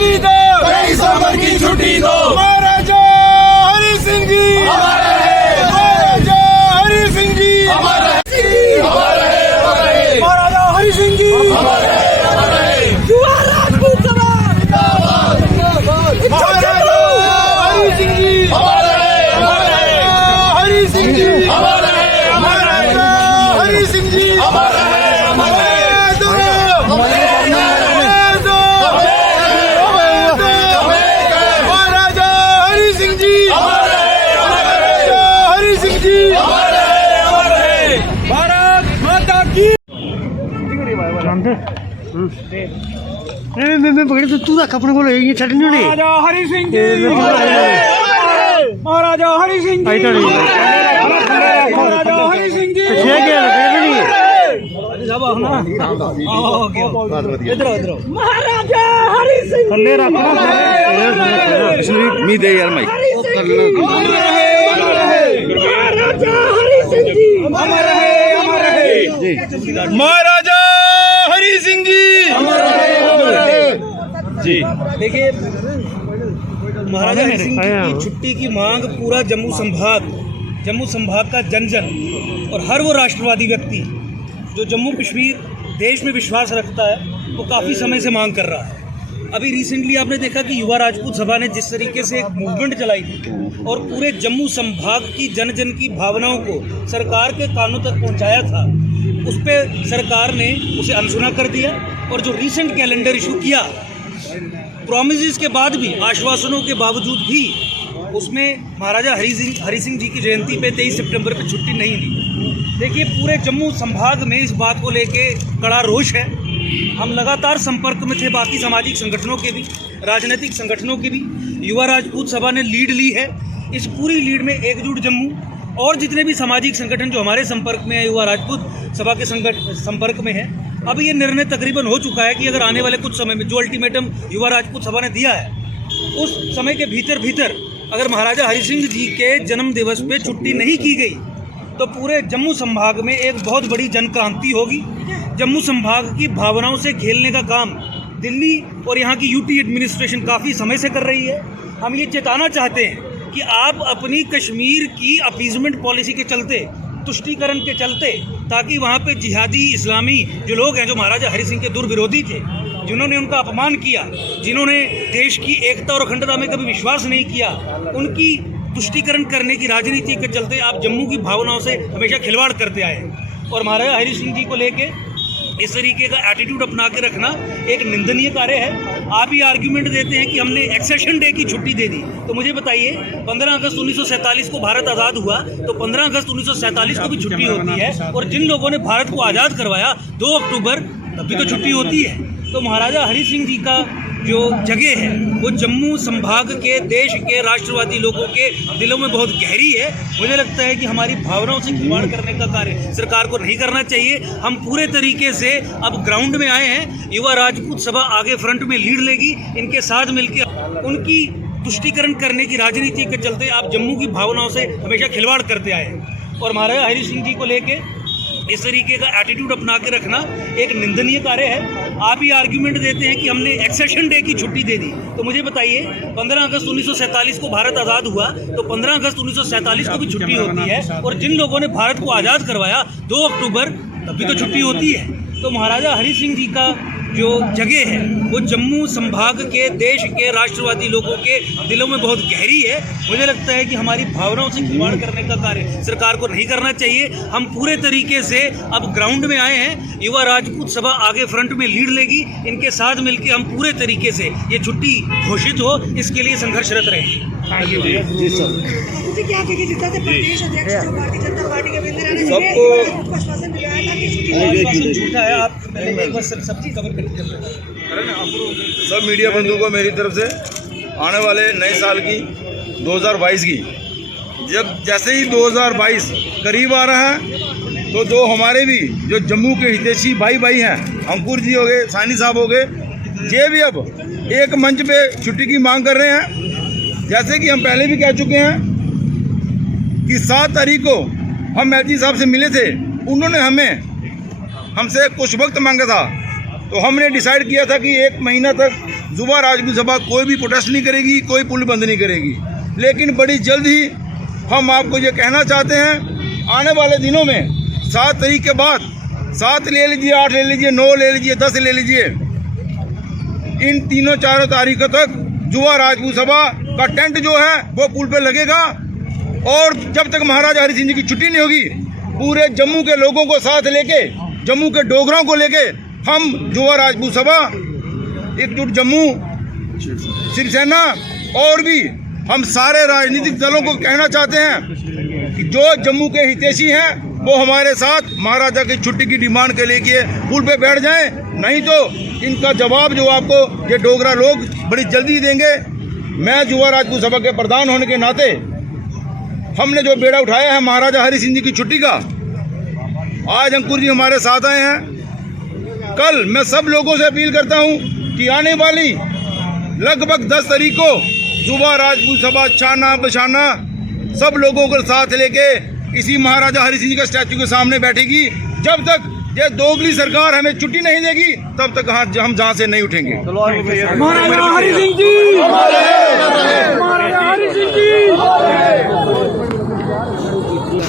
छुट्टी दो, 23 नवंबर की छुट्टी दो। महाराजा हरि सिंह जी अमर रहे, महाराजा हरि सिंह जी अमर रहे, अमर रहे, अमर रहे, महाराजा हरि सिंह जी अमर रहे, अमर रहे। युवा राजपूत सभा महाराजा हरि सिंह जी अमर रहे, अमर रहे, हरि सिंह जी अमर रहे, अमर रहे, महाराजा हरि सिंह जी अमर रहे, अमर रहे। महाराजा हरि सिंह जी अमर रहे, अमर रहे, हरि सिंह जी अमर रहे, अमर रहे। भारत माता की मैं पकड़े तो तू अपने को ये छटनी नहीं महाराजा हरि सिंह जी महाराजा हरि सिंह जी महाराजा हरि सिंह जी महाराजा हरि सिंह मी दे यार माइक महाराजा हरि सिंह जी अमर रहे, अमर रहे। महाराजा हरि सिंह जी जी देखिए, महाराजा हरि सिंह की छुट्टी की मांग पूरा जम्मू संभाग का जन और हर वो राष्ट्रवादी व्यक्ति जो जम्मू कश्मीर देश में विश्वास रखता है वो काफ़ी समय से मांग कर रहा है। अभी रिसेंटली आपने देखा कि युवा राजपूत सभा ने जिस तरीके से एक मूवमेंट चलाई थी और पूरे जम्मू संभाग की जन की भावनाओं को सरकार के कानों तक पहुंचाया था, उस पर सरकार ने उसे अनसुना कर दिया। और जो रिसेंट कैलेंडर इशू किया, प्रॉमिसेस के बाद भी, आश्वासनों के बावजूद भी, उसमें महाराजा हरि सिंह जी की जयंती पे 23 सितंबर पे छुट्टी नहीं दी। देखिए, पूरे जम्मू संभाग में इस बात को लेके कड़ा रोष है। हम लगातार संपर्क में थे बाकी सामाजिक संगठनों के भी, राजनीतिक संगठनों के भी। युवा राजपूत सभा ने लीड ली है। इस पूरी लीड में एकजुट जम्मू और जितने भी सामाजिक संगठन जो हमारे संपर्क में है, युवा राजपूत सभा के संपर्क में है, अब ये निर्णय तकरीबन हो चुका है कि अगर आने वाले कुछ समय में जो अल्टीमेटम युवा राजपूत सभा ने दिया है, उस समय के भीतर अगर महाराजा हरि सिंह जी के जन्म दिवस पे छुट्टी नहीं की गई तो पूरे जम्मू संभाग में एक बहुत बड़ी जन क्रांति होगी। जम्मू संभाग की भावनाओं से खेलने का काम दिल्ली और यहाँ की यूटी एडमिनिस्ट्रेशन काफ़ी समय से कर रही है। हम ये चेताना चाहते हैं कि आप अपनी कश्मीर की अपीजमेंट पॉलिसी के चलते, तुष्टीकरण के चलते, ताकि वहाँ पे जिहादी इस्लामी जो लोग हैं, जो महाराजा हरि सिंह के दुर्विरोधी थे, जिन्होंने उनका अपमान किया, जिन्होंने देश की एकता और अखंडता में कभी विश्वास नहीं किया, उनकी तुष्टीकरण करने की राजनीति के चलते आप जम्मू की भावनाओं से हमेशा खिलवाड़ करते आए हैं। और महाराजा हरि सिंह जी को लेके इस तरीके का एटीट्यूड अपना के रखना एक निंदनीय कार्य है। आप ही आर्ग्यूमेंट देते हैं कि हमने एक्सेशन डे की छुट्टी दे दी, तो मुझे बताइए, 15 अगस्त 1947 को भारत आज़ाद हुआ तो 15 अगस्त 1947 को भी छुट्टी होती है, और जिन लोगों ने भारत को आज़ाद करवाया 2 अक्टूबर, तब भी तो छुट्टी होती है। तो महाराजा हरि सिंह जी का जो जगह है वो जम्मू संभाग के, देश के राष्ट्रवादी लोगों के दिलों में बहुत गहरी है। मुझे लगता है कि हमारी भावनाओं से खिलवाड़ करने का कार्य सरकार को नहीं करना चाहिए। हम पूरे तरीके से अब ग्राउंड में आए हैं। युवा राजपूत सभा आगे फ्रंट में लीड लेगी। इनके साथ मिलकर उनकी तुष्टीकरण करने की राजनीति के चलते आप जम्मू की भावनाओं से हमेशा खिलवाड़ करते आए हैं। और महाराजा हरि सिंह जी को लेके इस तरीके का एटीट्यूड अपना के रखना एक निंदनीय कार्य है। आप ही आर्ग्यूमेंट देते हैं कि हमने एक्सेशन डे की छुट्टी दे दी, तो मुझे बताइए, 15 अगस्त 1947 को भारत आज़ाद हुआ तो 15 अगस्त 1947 को भी छुट्टी होती है, और जिन लोगों ने भारत को आज़ाद करवाया 2 अक्टूबर, तब भी तो छुट्टी होती है। तो महाराजा हरि सिंह जी का जो जगह है वो जम्मू संभाग के, देश के राष्ट्रवादी लोगों के दिलों में बहुत गहरी है। मुझे लगता है कि हमारी भावनाओं से खिलवाड़ करने का कार्य सरकार को नहीं करना चाहिए। हम पूरे तरीके से अब ग्राउंड में आए हैं। युवा राजपूत सभा आगे फ्रंट में लीड लेगी। इनके साथ मिलकर हम पूरे तरीके से ये छुट्टी घोषित हो, इसके लिए संघर्षरत रहेंगे। झूठा है, आप एक बार सबकी कवर करके सब मीडिया बंधुओं को मेरी तरफ से आने वाले नए साल की 2022 की, जब जैसे ही 2022 करीब आ रहा है तो जो हमारे भी जो जम्मू के हितैषी भाई हैं, अंकुर जी हो गए, सानी साहब हो गए, ये भी अब एक मंच पे छुट्टी की मांग कर रहे हैं। जैसे कि हम पहले भी कह चुके हैं कि 7 तारीख को हम मैती साहब से मिले थे। उन्होंने हमसे कुछ वक्त मांगा था तो हमने डिसाइड किया था कि 1 महीना तक युवा राजपूत सभा कोई भी प्रोटेस्ट नहीं करेगी, कोई पुल बंद नहीं करेगी। लेकिन बड़ी जल्द ही हम आपको ये कहना चाहते हैं, आने वाले दिनों में 7 तारीख के बाद 7 ले लीजिए, 8 ले लीजिए, 9 ले लीजिए, 10 ले लीजिए, इन 3-4 तारीखों तक युवा राजपूत सभा का टेंट जो है वो पुल पे लगेगा। और जब तक महाराजा हरि सिंह जी की छुट्टी नहीं होगी, पूरे जम्मू के लोगों को साथ लेके, जम्मू के डोगरों को लेके हम युवा राजपूत सभा, एकजुट जम्मू, शिवसेना और भी हम सारे राजनीतिक दलों को कहना चाहते हैं कि जो जम्मू के हितैषी हैं वो हमारे साथ महाराजा की छुट्टी की डिमांड के लेके पुल पे बैठ जाएं, नहीं तो इनका जवाब जो आपको ये डोगरा लोग बड़ी जल्दी देंगे। मैं युवा राजपूत सभा के प्रधान होने के नाते हमने जो बेड़ा उठाया है महाराजा हरि सिंह जी की छुट्टी का, आज अंकुर जी हमारे साथ आए हैं। कल मैं सब लोगों से अपील करता हूं कि आने वाली लगभग 10 तारीख को युवा राजपूत सभा छाना बछाना सब लोगों को साथ लेके इसी महाराजा हरि सिंह जी के स्टैचू के सामने बैठेगी। जब तक ये दोगली सरकार हमें छुट्टी नहीं देगी तब तक हम जहां से नहीं उठेंगे। महाराजा हरि सिंह जी, महाराजा हरि सिंह जी।